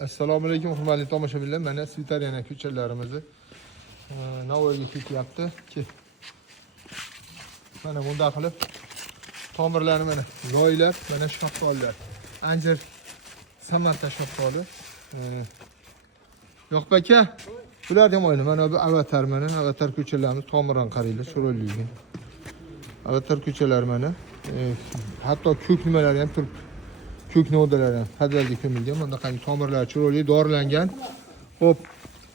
Assalomu alaykum hurmatli tomoshabinlar. Mana Svitariya ko'chalarimizni Navoiyga ketyapti. Mana bunda qilib tomirlarni mana loylab, mana shaftolilar. Anjir Samarqand shaftoli. Yo'q aka. Bular ham o'yna. Mana bu avatar mana, avatar ko'chalarimiz tomirdan qaranglar, chiroyli. Avatar ko'chalar mana. Hatto ko'k nimalari ham turib ko'k novdalari ham hadalga ko'milgan. Bunda qanday tomirlar chiroyli dorilangan. Xo'p,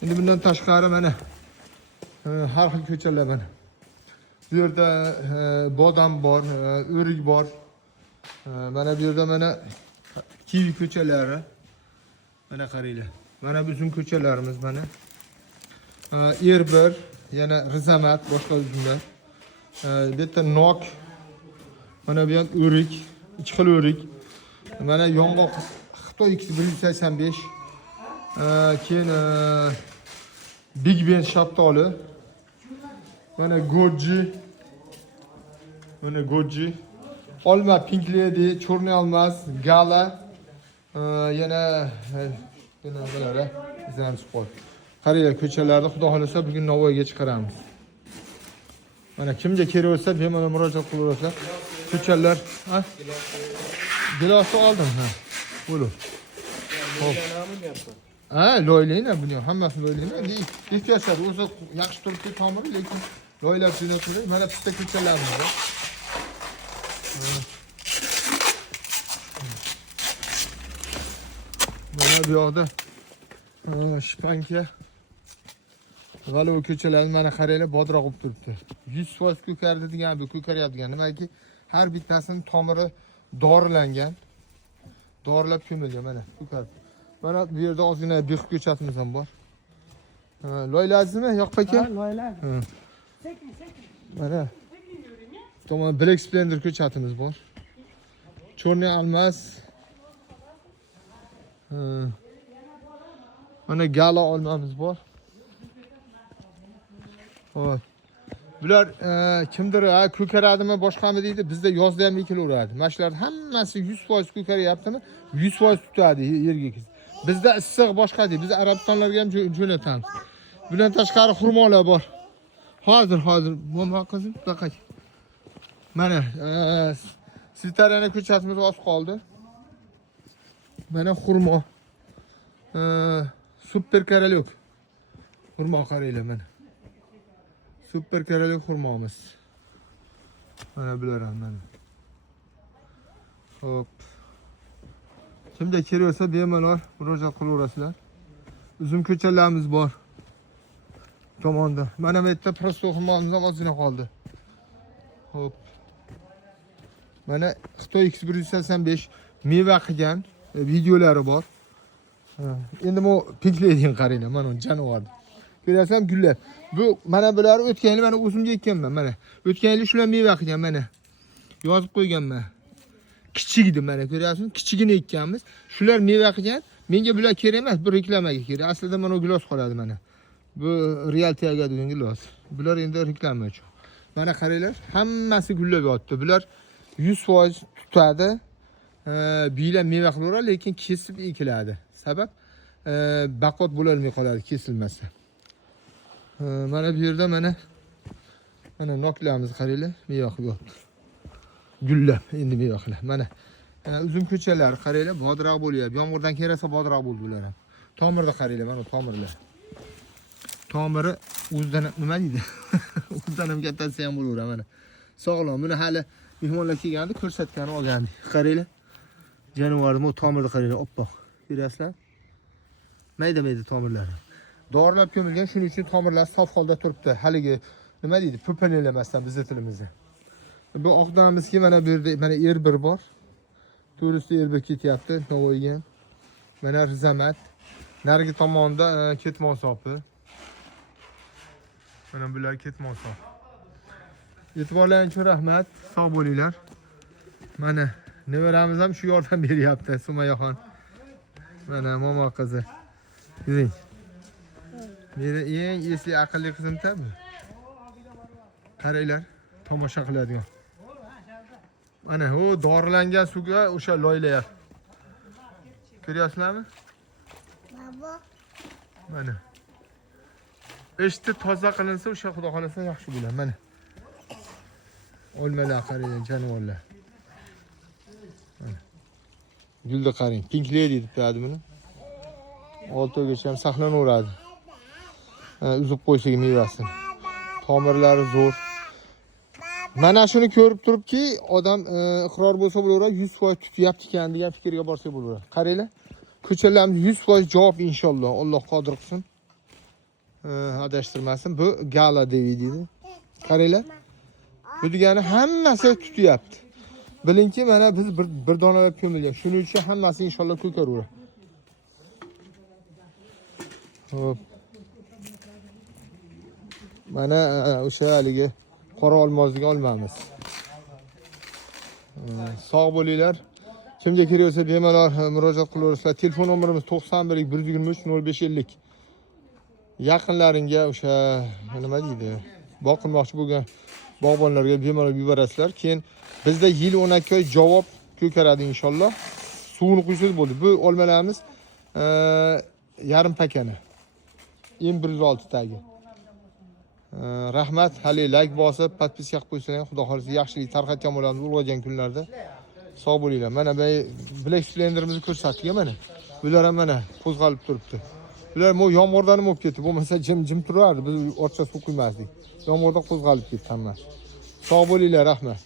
endi bundan tashqari mana har xil ko'chalar mana. Bu yerda bodam bor, o'rik bor. Mana bu yerda mana kivi ko'chalari. Mana qaranglar. Mana bizim ko'chalarimiz mana. Erbir, yana rizamat, boshqa uzumlar. Bu yerda nok. Mana bu ham o'rik, ikki xil o'rik. Mana yong'oq Xitoy X185. Keyin Big Ben shaftoli. Mana goji. Mana goji. Olma Pink Lady, Chorniy olmas, Gala. Yana bulara izlab chiqib. Qaranglar ko'chalarni xudo xolasa bugun Navoiyga chiqaramiz. Mana kimga kerak bo'lsa bemalol murojaat qilaverasizlar. Ko'chalar, ha? Gilosni oldim, ha. Bo'lib. Xo'p. Ha, loylayna buni hammasini loylayna. Ehtiyojlar o'zi yaxshi turibdi tomiri, lekin loylab jo'natib, mana bitta ko'chalarimiz bor. Mana bu yoqda Shpanka G'alov ko'chalarni mana qaranglar, bodroq bo'lib turibdi. 100% ko'kardi degan bu ko'karyaptigan. Nimaki har bittasining tomiri dorilangan. Dorilab ko'milgan mana ko'kardi. Mana bu yerda ozgina bex ko'chatimiz ham bor. Loylasizmi? Yo'q aka? Ha, loylar. Sekin. Mana tomon Black Splendor ko'chatimiz bor. Chorniy olmas. Mana Gala olmamiz bor. Xo'p. Bular kimdir ko'karadimi, boshqami deydi. Bizda yozda ham ekilaveradi. Mashlar hammasi 100% ko'karyaptimi? 100% tutadi yerga. Bizda issiq boshqa deydi. Biz Arabistonlarga ham jo'natamiz. Bundan tashqari xurmolar bor. Hozir bo'lmoq qizim, taqay. Mana Svitariya ko'chatimiz oz qoldi. Mana xurmo. Super Karolek. Xurmo qaranglar mana. Super Karolek xurmomiz. Mana bular ham mana. Xo'p. Kimga kerak bo'lsa bemalol murojaat qilaverasizlar. Uzum ko'chalarimiz bor. Tomonda. Mana bu yerda prosto xurmomiz ham ozgina qoldi. Xo'p. Mana Xitoy X185 meva qilgan videolari bor. Endi bu Pink Lady'ni qaranglar, mana jonivor. Ko'rasizmi gullar. Bu mana bular o'tgan yil mana o'zimga ekkanman mana. O'tgan yil shular meva qilgan mana. Yozib qo'yganman. Kichik edi mana, ko'ryapsizmi? Kichigini ekkanmiz. Shular meva qilgan. Menga bular kerak emas, bu reklamaga kerak. Aslida mana o gilos qoladi mana. Bu Realtiyaga degan gilos. Bular endi reklama uchun. Mana qaranglar, hammasi gullab yotdi. Bular 100% tutadi. Biylar meva qilaveradi, lekin kesib ekiladi. Sabab baqot bo'lolmay qoladi kesilmasa. Mana bu yerda mana noklarimiz qaranglar, meva qilib yotdi. Gullab endi meva qiladi. Mana uzum ko'chalar qaranglar, bodroq bo'lyapti. Yomg'irdan kelsa bodroq bo'ldi bular ham. Tomirda qaranglar, mana tomirlar. Tomiri o'zidan nima deydi? O'zidan ham kattasi ham bo'laveradi mana. Sog'lom. Buni hali mehmonlar kelganda ko'rsatgani olgandik. Qaranglar. Jonivorni bu tomirda qaranglar, oppoq. Ko'rasizlar? Mayda tomirlari. Dorilab ko'milgan, shuning uchun tomirlar sof holda turibdi. Haligi nima deydi? Po'panilamasdan bizning tilimizda. Bu oqdamizki mana bu yerda mana erbir bor. Turist erbir ketyapti Navoiyga. Mana rizamat. Narigi tomonda ketmon sopi. Mana bular ketmon sop. E'tiborlaringiz uchun rahmat. Sog' bo'linglar. Mana nevaramiz ham shu yordam beryapti, Sumayaxon. Mana momo qizi. Yuring. Meni eng esli aqlli qizim tabi. Qaranglar, tomosha qiladigan. Mana o dorilangan suvga o'sha loylayapti. Ko'ryapsizlarmi? Mana. Eshitib toza qilinsa, o'sha xudo xolasa yaxshi bo'ladi. Mana. Olmalar qarang, jonivorlar. Gulni qarang, pink lady deb qo'yadi buni. 6 oygacha ham saqlanaveradi. Uzib qo'ysak mevasini. Tomirlari zo'r. Mana shuni ko'rib turibki, odam iqror bo'lsa bo'laveradi, 100% tutyapti ekan degan fikrga borsa bo'laveradi. Qaranglar. Ko'chalarimiz 100% javob inshaalloh. Alloh qodir qilsin. Adashtirmasin. Bu gala deydi. Qaranglar. Bu degani hammasi tutyapti. Bilingki, mana biz bir donalab ko'milgan. Shuning uchun hammasi inshaalloh ko'karaveradi. Hop. Mana o'sha haligi qora olmosni olmamiz. Sog' bo'linglar. Kimga kerak bo'lsa bemalol murojaat qilaverasizlar. Telefon nomerimiz 91 123 0550. Yaqinlaringga o'sha nima deydi? Boqilmoqchi bo'lgan bog'bonlarga bemalol yuborasizlar. Keyin bizda yil 12 oy javob ko'karadi inshaalloh. Suvini quysangiz bo'ldi. Bu olmalarimiz yarim pakana. M106 tagi. Rahmat, hali like bosib, podpiska qilib qo'ysanglar, xudo xolisa yaxshilik tarqatgan bo'lamiz ulg'aygan kunlarda. Sog' bo'linglar. Mana Black Slenderimizni ko'rsatdik mana. Bular ham mana qo'zg'alib turibdi. Bular yomg'irdan ham o'tib ketdi. Bo'lmasa jim turardi. Biz ortcha suv quymasdik. Yomg'irda qo'zg'alib ketdi hamma. Sog' bo'linglar, rahmat.